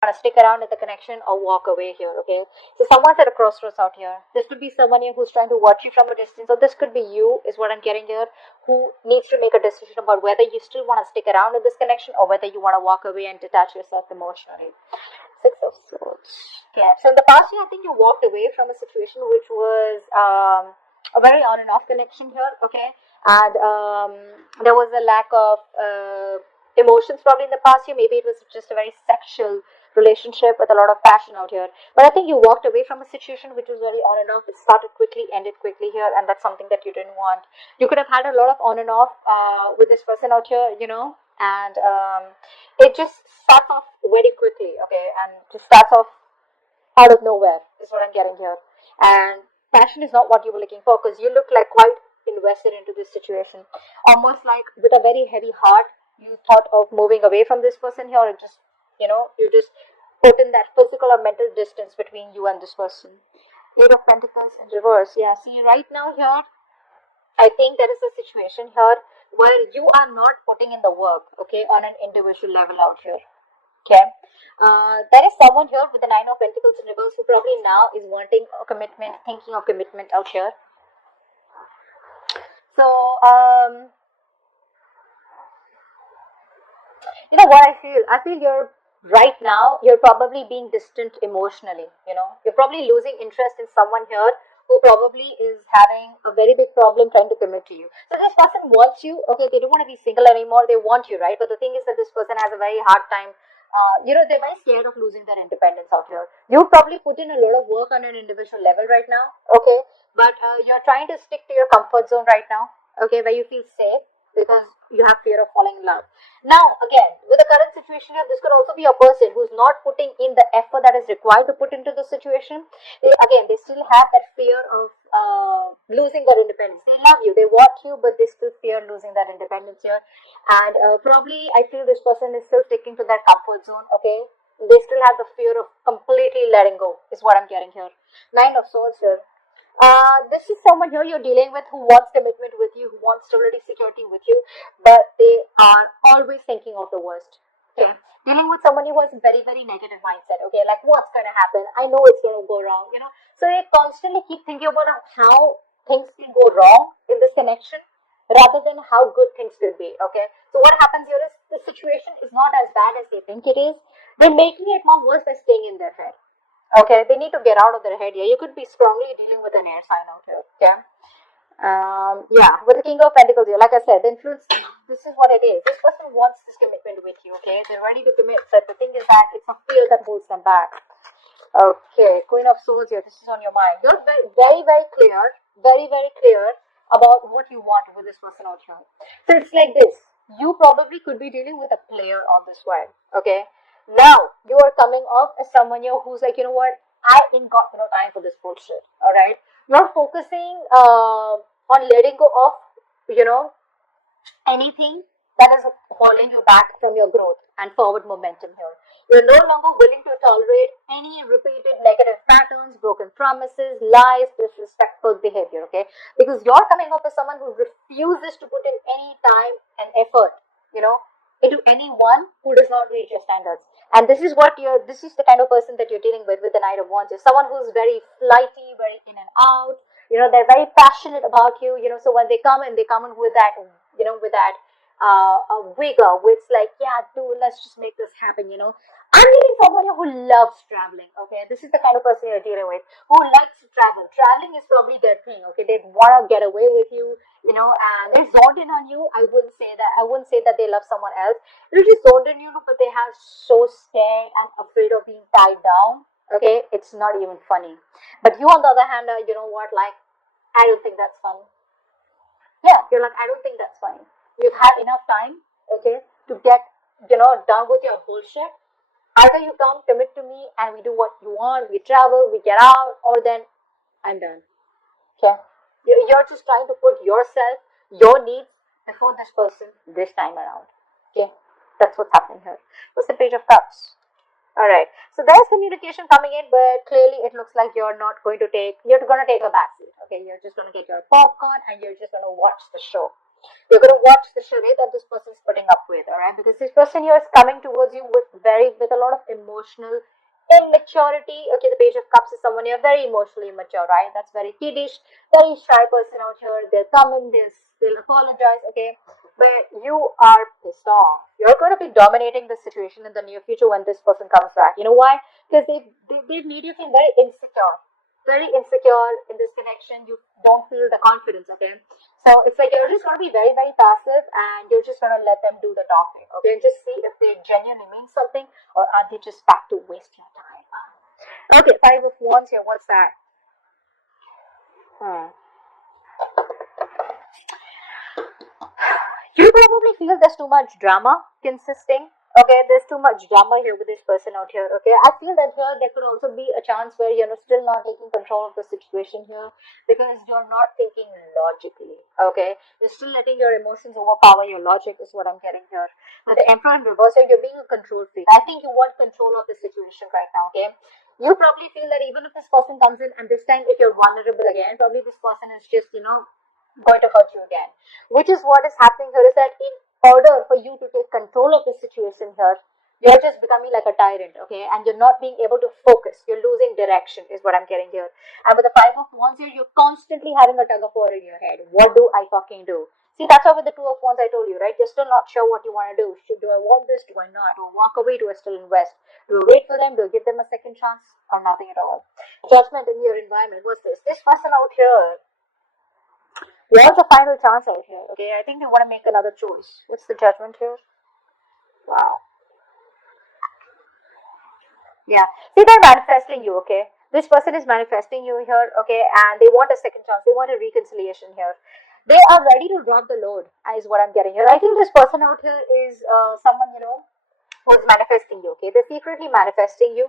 want to stick around in the connection or walk away here, okay? So someone's at a crossroads out here. This could be someone here who's trying to watch you from a distance, or this could be you, is what I'm getting here, who needs to make a decision about whether you still want to stick around in this connection or whether you want to walk away and detach yourself emotionally. Six of Swords. Yeah. So in the past year, I think you walked away from a situation which was a very on and off connection here, okay? And there was a lack of emotions probably in the past year. Maybe it was just a very sexual relationship with a lot of passion out here. But I think you walked away from a situation which was very on and off. It started quickly, ended quickly here, and that's something that you didn't want. You could have had a lot of on and off with this person out here, and it just starts off very quickly, okay, and just starts off out of nowhere is what I'm getting here. And passion is not what you were looking for because you look like quite invested into this situation, almost like with a very heavy heart. You thought of moving away from this person here, and just you just put in that physical or mental distance between you and this person. Eight of Pentacles in reverse. Yeah, see right now here, I think there is a situation here where you are not putting in the work, okay, on an individual level out here. Okay. There is someone here with the Nine of Pentacles in reverse who probably now is wanting a commitment, thinking of commitment out here. So, you know what I feel? I feel you're right now, you're probably being distant emotionally. You're probably losing interest in someone here who probably is having a very big problem trying to commit to you. So this person wants you, okay, they don't want to be single anymore, they want you, right? But the thing is that this person has a very hard time. They're very scared of losing their independence out here. You probably put in a lot of work on an individual level right now, okay? But you're trying to stick to your comfort zone right now, okay, where you feel safe because you have fear of falling in love. Now, again, with the current situation here, this could also be a person who's not putting in the effort that is required to put into the situation. They still have that fear of losing their independence. They love you, they want you, but they still fear losing their independence here. And probably, I feel this person is still sticking to their comfort zone, okay? They still have the fear of completely letting go, is what I'm getting here. Nine of Swords here. This is someone here you're dealing with who wants commitment with you, who wants stability, security with you, but they are always thinking of the worst. Okay, dealing with someone who has a very, very negative mindset. Okay, like what's gonna happen? I know it's gonna go wrong. So they constantly keep thinking about how things can go wrong in this connection, rather than how good things will be. Okay, so what happens here is the situation is not as bad as they think it is. They're making it more worse by staying in their head. Okay, they need to get out of their head here. You could be strongly dealing with an air sign out here. Okay. Yeah, with the King of Pentacles here, like I said, the influence, this is what it is. This person wants this commitment with you, okay? They're ready to commit, but the thing is that it's a fear that holds them back. Okay, Queen of Swords here, this is on your mind. You're very, very, very, very clear about what you want with this person out here. So it's like this. You probably could be dealing with a player on this one, okay? Now, you are coming off as someone here who's like, you know what? I ain't got no time for this bullshit, alright? You're focusing on letting go of, you know, anything that is holding you back from your growth and forward momentum here. You're no longer willing to tolerate any repeated negative patterns, broken promises, lies, disrespectful behavior, okay? Because you're coming up as someone who refuses to put in any time and effort, you know, into anyone who does not reach your standards. And this is the kind of person that you're dealing with the Knight of Wands. Is someone who's very flighty, very in and out. They're very passionate about you. So when they come in, with that, with that vigor, with like, yeah, dude, let's just make this happen. I'm getting someone who loves traveling. Okay, this is the kind of person you're dealing with who likes to travel. Traveling is probably their thing. Okay, they want to get away with you. And they're zoned in on you. I wouldn't say that. I wouldn't say that they love someone else. They're just zoned in you, but they have so scared and afraid of being tied down. Okay, it's not even funny. But you, on the other hand, you know what? Like, I don't think that's funny. Yeah, you're like, I don't think that's funny. You've had enough time, okay, to get, done with your bullshit. Either you come, commit to me, and we do what you want, we travel, we get out, or then I'm done. Okay? You're just trying to put yourself, your needs, before this person this time around. Okay? That's what's happening here. What's the Page of Cups? Alright. So there's communication coming in, but clearly it looks like you're going to take a backseat. Okay? You're just going to get your popcorn and you're just going to watch the show. You're going to watch the charade that this person is putting up with, all right? Because this person here is coming towards you with with a lot of emotional immaturity. Okay, the Page of Cups is someone you're very emotionally immature, right? That's very kiddish, very shy person out here. They'll come in this, they'll apologize, okay? But you are pissed off. You're going to be dominating the situation in the near future when this person comes back. You know why? Because they've made you feel very insecure in this connection. You don't feel the confidence, okay? So it's like you're just going to be very, very passive and you're just going to let them do the talking, okay? And just see if they genuinely mean something or are they just back to waste your time. Okay, Five of Wands here. What's that? Hmm. You probably feel there's too much drama consisting. Okay, there's too much drama here with this person out here. Okay, I feel that here there could also be a chance where you're still not taking control of the situation here because you're not thinking logically. Okay, you're still letting your emotions overpower your logic, is what I'm getting here. With the Emperor in reverse here, you're being a control freak. I think you want control of the situation right now. Okay, you probably feel that even if this person comes in and this time if you're vulnerable again, probably this person is just going to hurt you again. Which is what is happening here is that in order for you to take control of the situation here, you're just becoming like a tyrant, okay? And you're not being able to focus. You're losing direction, is what I'm getting here. And with the Five of Wands here, you're constantly having a tug of war in your head. What do I fucking do? See, that's why with the Two of Wands I told you, right? You're still not sure what you want to do. Do I want this? Do I not? Do I walk away? Do I still invest? Do I wait for them? Do I give them a second chance? Or nothing at all? Judgment in your environment. What's this? This person out here wants a final chance out here. Okay, I think they want to make another choice. What's the Judgment here? Wow. Yeah. See, they're manifesting you. Okay, this person is manifesting you here. Okay, and they want a second chance. They want a reconciliation here. They are ready to drop the load. Is what I'm getting here. I think this person out here is someone who's manifesting you. Okay, they're secretly manifesting you.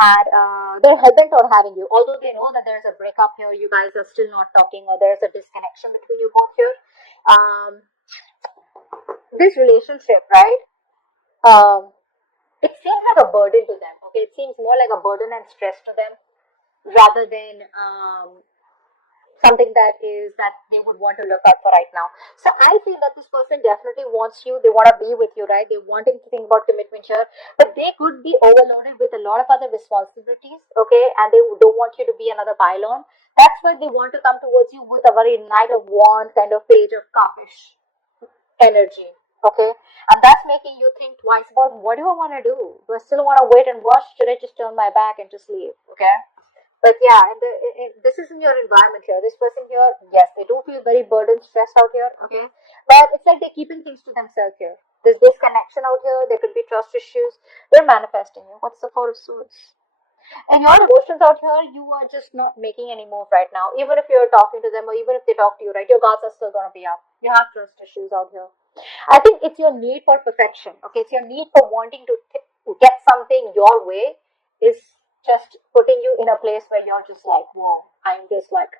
And they're hell bent on having you. Although they know that there's a breakup here, you guys are still not talking, or there's a disconnection between you both here. Um, this relationship, right? Um, it seems like a burden to them. Okay, it seems more like a burden and stress to them rather than something that they would want to look out for right now. So I feel that this person definitely wants you. They want to be with you, right? They want him to think about commitment here, but they could be overloaded with a lot of other responsibilities. Okay, and they don't want you to be another pylon. That's why they want to come towards you with a very Knight of Wands kind of Page of Cupish energy. Okay, and that's making you think twice about what do I want to do? Do I still want to wait and watch? Should I just turn my back and just leave? Okay, but yeah, this is in your environment here. This person here, yes, they do feel very burdened, stressed out here. Okay, but it's like they're keeping things to themselves here. There's disconnection out here. There could be trust issues. They're manifesting you. What's the Four of Swords? And your emotions out here, you are just not making any move right now. Even if you're talking to them or even if they talk to you, right, your guards are still going to be up. You have trust issues out here. I think it's your need for perfection. Okay, it's your need for wanting to get something your way is just putting you in a place where you're just like, whoa, I'm just like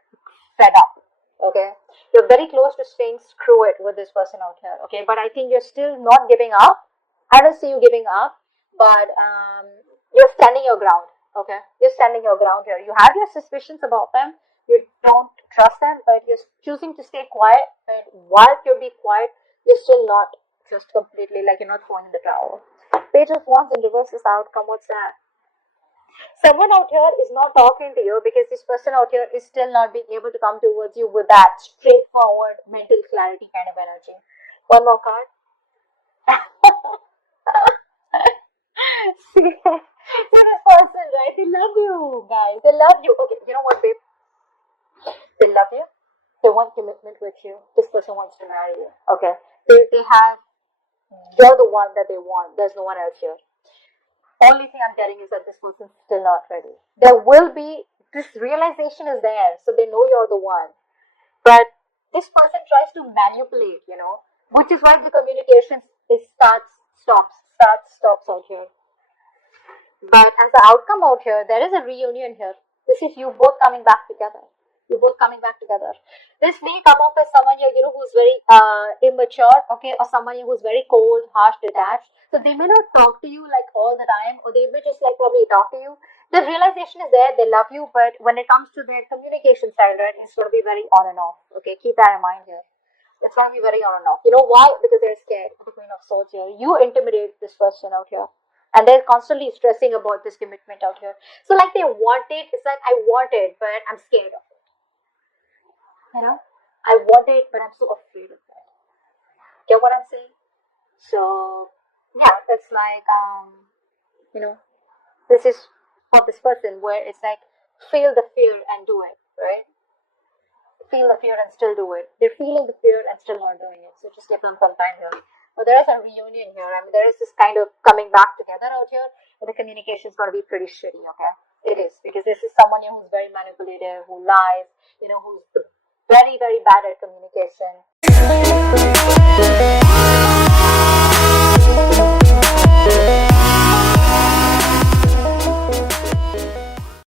fed up. Okay, you're very close to saying screw it with this person out here. Okay, but I think you're still not giving up. I don't see you giving up, but you're standing your ground. Okay, you're standing your ground here. You have your suspicions about them. You don't trust them, but you're choosing to stay quiet. And while you're being quiet, you're still not just completely like you're not throwing in the towel. Page of Wands in reverse is the outcome. What's that? Someone out here is not talking to you because this person out here is still not being able to come towards you with that straightforward mental clarity kind of energy. One more card. See, see this person, right? They love you, guys. They love you. Okay, you know what, babe? They love you. They want commitment with you. This person wants to marry you. Okay. They have, you're the one that they want. There's no one else here. Only thing I'm getting is that this person's still not ready. There will be, this realization is there, so they know you're the one. But this person tries to manipulate, which is why the communication is starts, stops out here. But as the outcome out here, there is a reunion here. This is you both coming back together. You both coming back together. This may come off as someone here, who's very immature, okay, or someone who's very cold, harsh, detached. So they may not talk to you like all the time, or they may just like probably talk to you. The realization is there, they love you, but when it comes to their communication style, right, it's going to be very on and off. Okay, keep that in mind here. It's gonna be very on and off. You know why? Because they're scared of the Queen of Swords here. You intimidate this person out here. And they're constantly stressing about this commitment out here. So like they want it, it's like I want it, but I'm scared of it. You know? I want it, but I'm so afraid of it. Get what I'm saying? So yeah, that's like you know, this is for this person where it's like feel the fear and do it, right? Feel the fear and still do it. They're feeling the fear and still not doing it. So just give them some time here. But there is a reunion here. I mean, there is this kind of coming back together out here, but the communication is going to be pretty shitty, okay? It is, because this is someone who's very manipulative, who lies, who's very, very bad at communication.